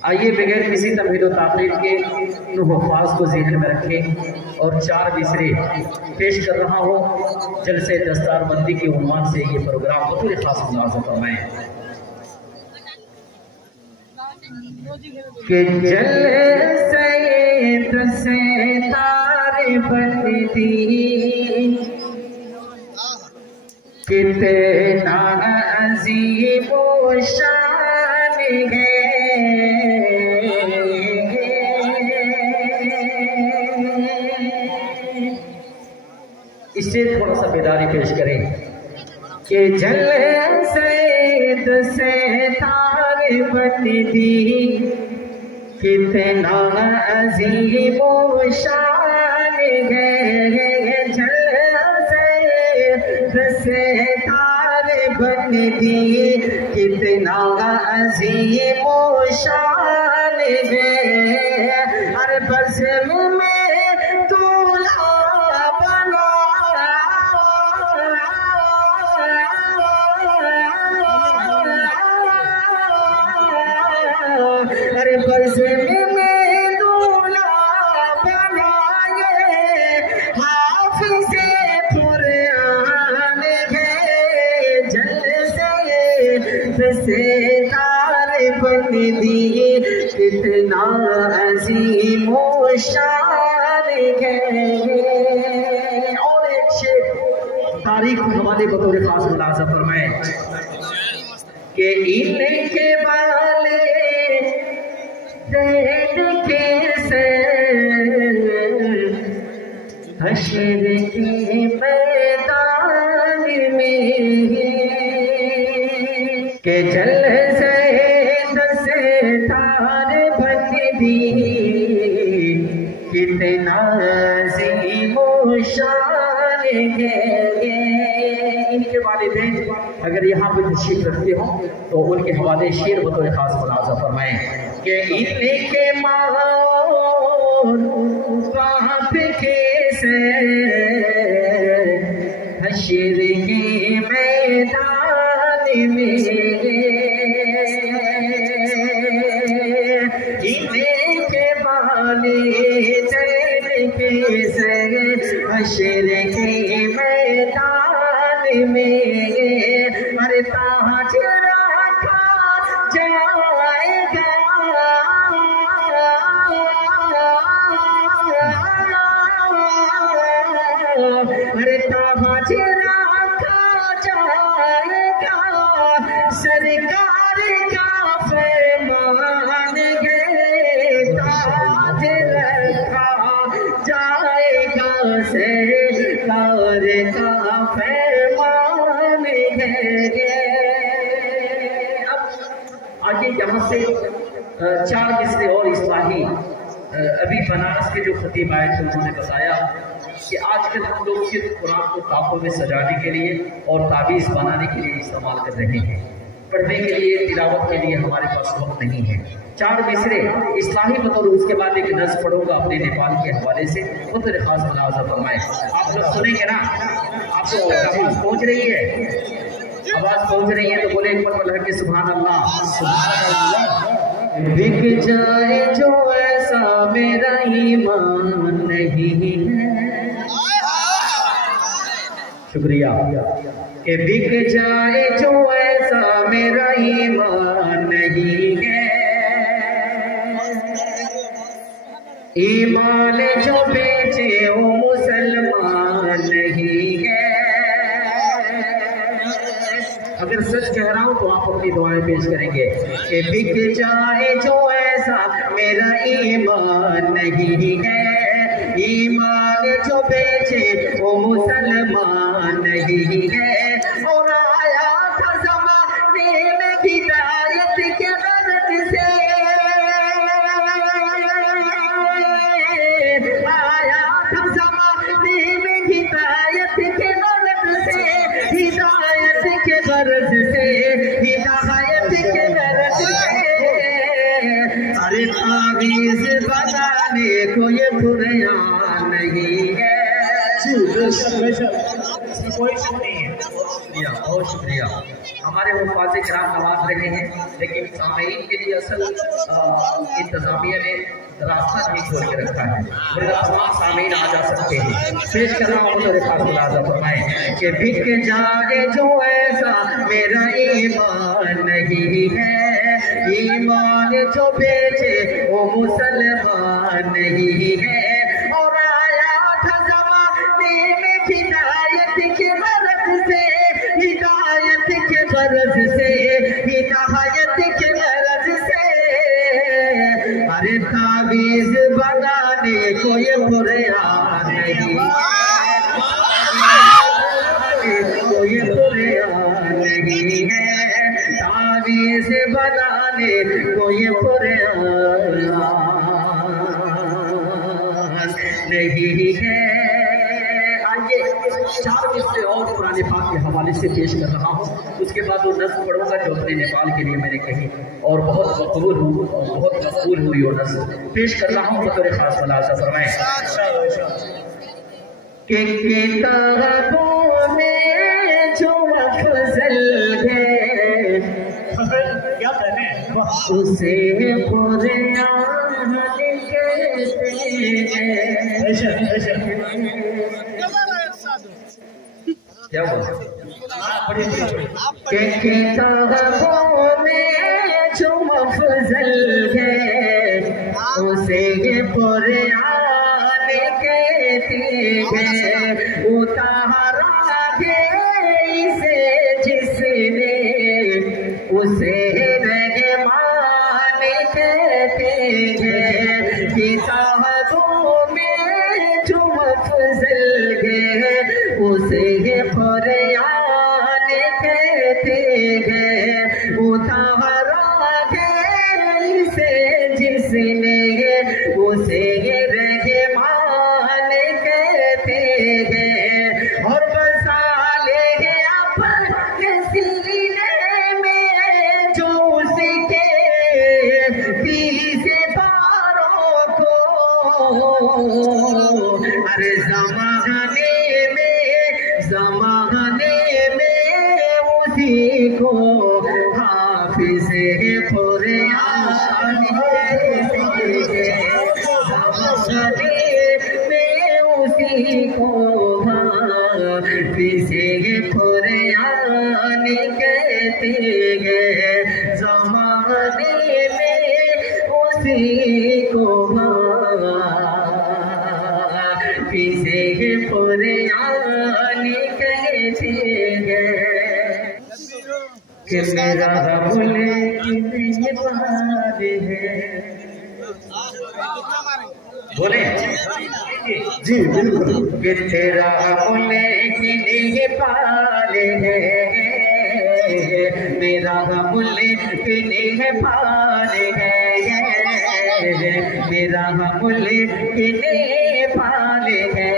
आइए बगैर किसी तमहीद व ताक़ीद के इन हफ़ाज़ को ज़हन में रखें और 4 मिसरे पेश कर रहा हूँ। जलसे दस्तारबंदी के उन्वान से ये प्रोग्राम बतौर ख़ास मुलाज़ा फरमाएं कि जलसे दस्तारबंदी कितना अज़ीम व शान है। इससे थोड़ा सा बेदारी पेश करें कि जलसे दस्तारबंदी कितना अज़ीम व शान है। जलसे दस्तारबंदी कितना अज़ीम व शान है। हर बज़म में दूल्हा बना हर बज़म में दूल्हा बनाए हाफ़िज़े कुरान है। जलसे दस्तारबंदी कितना अज़ीम व शान है। और एक शेर तारीख के हवाले बतौर ख़ास मुलाज़ा फरमाए कि इनके वाले देखे से हश्र के मैदान में के जलसे दस्तारबंदी कितना अज़ीम व शान है। इनके वालिदैन अगर यहाँ पे तशरीफ रखते हो तो उनके हवाले शेर बतौर ख़ास मुलाज़ा फरमाएं कि इनके माँ बाप के से हश्र के मैदान में इनके वालिदैन के से हश्र के मैदान में अरे ताज रखा जाएगा। अरे ताज रखा जाएगा सरकार का फरमान है। ताज रखा जाएगा सरकार का फरमान है। अब आगे यहाँ से 4 मिसरे और इस्लाही अभी बनारस के जो खतीब आए थे उन्होंने बताया कि आजकल हम लोग सिर्फ कुरान को ताकों में सजाने के लिए और ताबीज़ बनाने के लिए इस्तेमाल कर रहे हैं। पढ़ने के लिए तिलावत के लिए हमारे पास वक्त नहीं है। 4 मिसरे इस्लाही बतौर उसके बाद एक नज़्म पढ़ूंगा अपने नेपाल के हवाले से बतौर ख़ास मुलाज़ा फरमाए। आप लोग सुनेंगे ना? आपको आवाज़ पहुँच रही है? आवाज़ पहुँच रही है तो बोले एक बार के सुभान अल्लाह। बिक जाए जो ऐसा मेरा ईमान नहीं है। शुक्रिया। कि बिक जाए जो ऐसा मेरा ईमान नहीं है। ईमान जो बेचे वो मुसलमान नहीं है। अगर सच कह रहा हूं तो आप अपनी दुआएं पेश करेंगे कि बिक जाए जो ऐसा मेरा ईमान नहीं है। ईमान जो बेचे वो मुसलमान नहीं है। और आया था ज़माने में हिदायत के मदद से आया था ज़माने में हिदायत के मदद से हिदायत के गरज से हिदायत के गरज से। अरे ताबीज़ बनाने को ये बुनिया नहीं है। कोई शक नहीं है। शुक्रिया, बहुत शुक्रिया। हमारे हुफ़ाज़ किराम नवाज रहे हैं, लेकिन सामीन के लिए असल इंतज़ामिया ने रास्ता नहीं खोल के रखा है। तमाम सामीन आ जा सकते हैं। पेश कर रहा हूँ मेरे खास मुलाज़ा फरमाएं कि बिक जाए जो ऐसा मेरा ईमान नहीं है, ईमान जो बेचे वो मुसलमान नहीं है। और आया था ज़माने में हिदायत के बरस से, हिदायत के बरस से, हिदायत के बरस से, अरे तावीज़ बनाने को ये बुरेयान नहीं है, कोई बुरेयान नहीं है, तावीज़ बनाने को ये बुरेयान नहीं है। आइए 4 किस्से और पुराने पाक के हवाले से पेश कर रहा हूँ, उसके बाद वो नस्ल पढ़ूंगा जो अपने नेपाल के लिए मैंने कही और बहुत मकबूल हुई और बहुत मकबूल हुई और नस्ल पेश कर रहा हूँ बतौर खास मुलाज़ा फरमाएं कि किताबों में जो अफजल है क्या कहने उसे कुरान कहते हैं। क्या हुआ? कि किताबों में जो अफजल है उसे कुरान कहते हैं। उतारा है इसे जिसने उसे रहमान कहते हैं। किताबों में जो अफजल है उसे कुरान कहते हैं। उतारा है इसे जिसने उसे रहमान कहते हैं। और बसा ले अपने सीने में जो उसके पीछे पारों को, अरे ज़माने में उसी को हाफिज़े कुरान कहते हैं। ज़माने में उसी को हाफिज़े कुरान कहते हैं। ज़माने में उसी को हाफिज़े कुरान कहते हैं। कि मेरा मुल्क है, बोले जी बिल्कुल, कि तेरा मुल्क नेपाल है, मेरा मुल्क नेपाल है, मेरा मुल्क नेपाल है,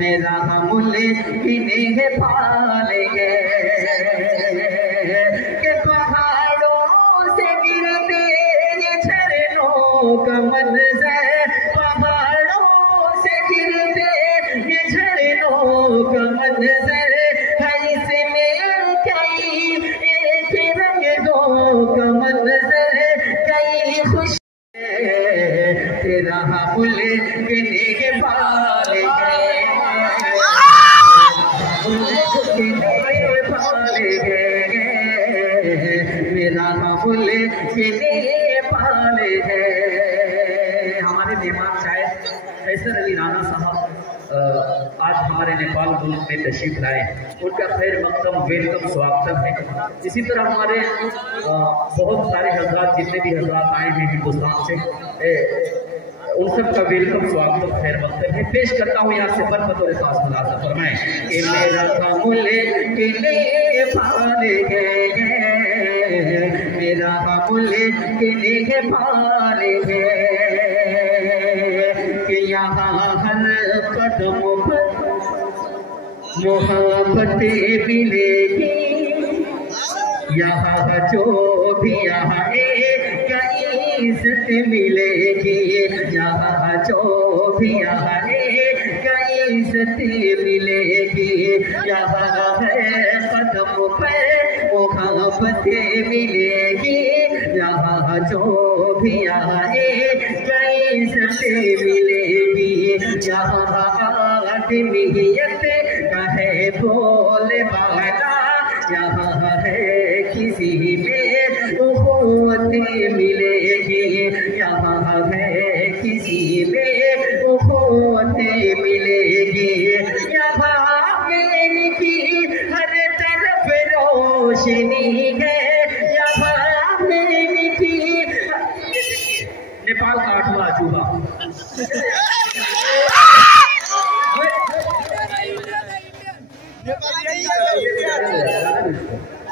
मेरा मुल्क नेपाल है। के पहाड़ों से गिरते ये झरनों का मंज़र, पहाड़ों से गिरते ये झरनों का मंज़र है, इसमें कई एक रंगों का मंज़र, कई खुश तेरा मुल्क नेपाल है, मेरा मुल्क नेपाल है। हमारे मेहमान शायद कैसर अली राणा साहब आज हमारे नेपाल मुल्क में तशरीफ लाए, उनका खैर मकदम वेलकम स्वागतम है। इसी तरह हमारे बहुत सारे हजरात जितने भी हजरात आए हैं हिंदुस्तान से, उन सब का वेलकम स्वागतम खैर मकदम है। पेश करता हूँ यहाँ से बतौर खास मुलाज़ा फरमाएं कि मेरा मुल्क नेपाल है, मेरा मुल्क नेपाल है, कि यहाँ हर कदम पर मोहब्बत मिलेगी, यहाँ जो भी यहाँ इज़्ज़त मिलेगी, यहाँ जो भी यहाँ इज़्ज़त मिलेगी। मिलेगी, यहाँ जो भी आए इज्जतें मिलेगी। यहाँ आदमियत का है बोले वाला, यहाँ है किसी में उखुवतें मिलेगी, यहाँ है किसी में उखुवतें मिलेगी। यहाँ प्रेम की हर तरफ रोशनी है, यहाँ प्रेम की। नेपाल का 8वां अजूबा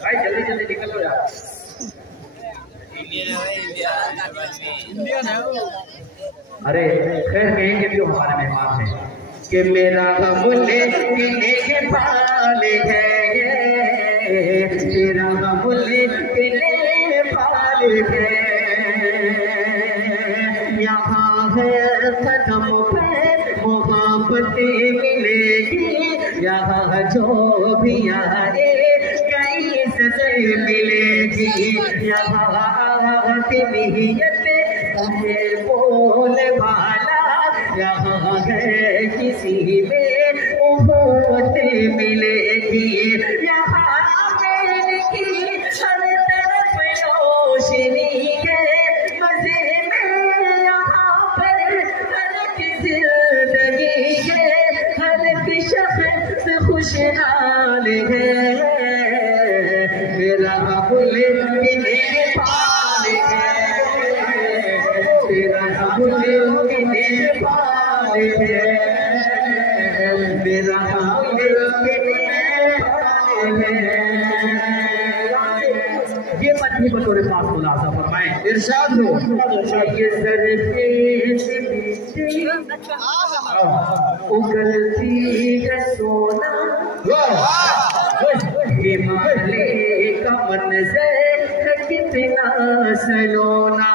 भाई, जल्दी जल्दी निकल लो यार। अरे खैर, कहेंगे भी हमारे मेहमान हैं कि मेरा मुल्ले किले के पाले है, मेरा मुल्ले किले पाले है। यहाँ है कदम पे मोहब्बतें मिलेगी, यहाँ जो भी आए कई सज़े मिलेगी। यहाँ आदमियत है बोले वाला, यहाँ है किसी में उखुवतें मिलेगी। यहाँ मेरे की हर तरफ रोशनी है, मजे में यहाँ पर हर की जिंदगी है, हर की शख्स खुशहाल है। मेरा मुल्ले किले पाल है, मेरा मुल्ले किले पाल है, मेरा मुल्ले किले पाल है। ये मत बतौर पास मुलाजा फरमाएं, इरशाद हो। ये सरफे उगलती है सोना, हिमालय का मंज़र है कितना सलोना,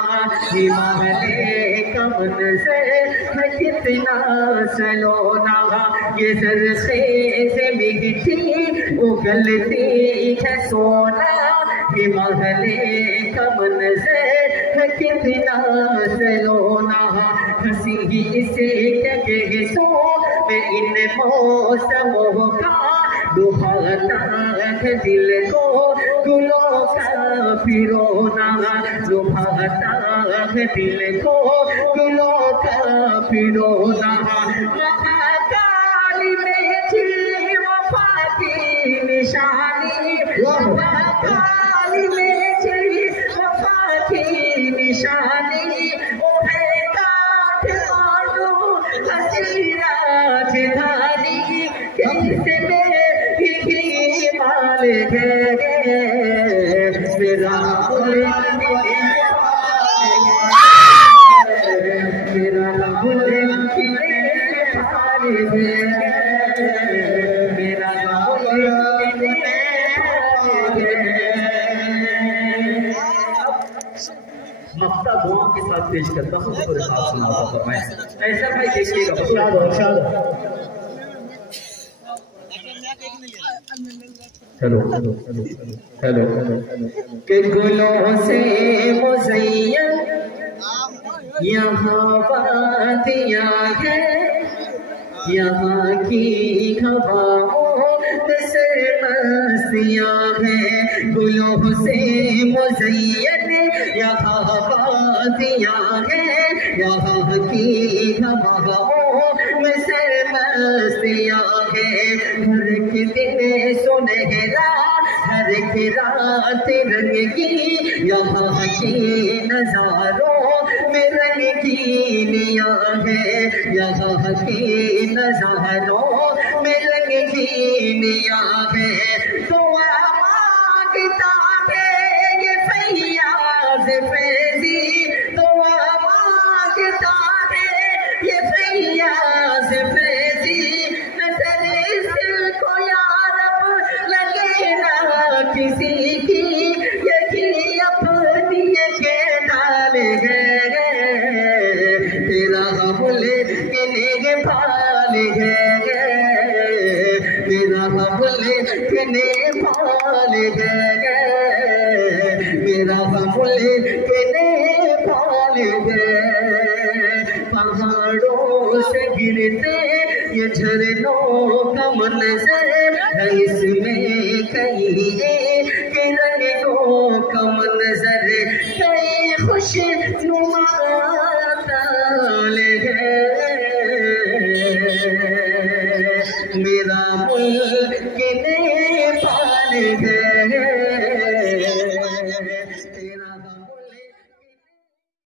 हिमालय का मंज़र है कितना सलोना। ये सरखे से मीठी उगलती है सोना, हिमालय का मंज़र है कितना सलोना। हंसी इसे कहे सो मैं इन मौसमों का, डुबाता है दिल को गुलों का फिरोना, डुबाता है दिल को गुलों का फिरोना। महाकाली में थी वफा की निशानी, महाकाली में थी वफा की निशानी। ओ है काठ मानो हसी राजधानी, कैसे मालिक है मेरा मुल्ले किले मेरा मुल्ले किले मालिक है मेरा मुल्ले किले मफ्ता दुआ के साथ पेश करता हूँ। पूरे साथ सुनाता हूँ मैं ऐसा भाई, देखिएगा हेलो हेलो हेलो हेलो के गुलों से मुज़य्यन यहाँ वादियाँ है, यहाँ की हवाओं में सरमस्तियाँ हैं। गुलों से मुज़य्यन यहाँ वादियाँ है, यहाँ की हवाओं में सरमस्तियाँ हैं। हर एक दिन सुनहरा, हर एक रात रंगी, यहाँ के नजारों में रंगीनियाँ है, यहाँ के नजारों में रंगीनियाँ है। दुआ मांगता है ये फैयाज़ फैज़ी, दुआ मांगता है ये फैयाज़ फैज़ी। नज़र इसको या रब लगे ना किसी की, यही अपनी के डाल गए। तेरा मुल्ले किले पाल है, तेरा मुल्ले किले के नेपाल है। पहाड़ों से गिरते ये झरनों का मंजर है, इसमें कहीं के रंगों का मंजर, कई खुशनुमा ताल है। मेरा मुल्क नेपाल है।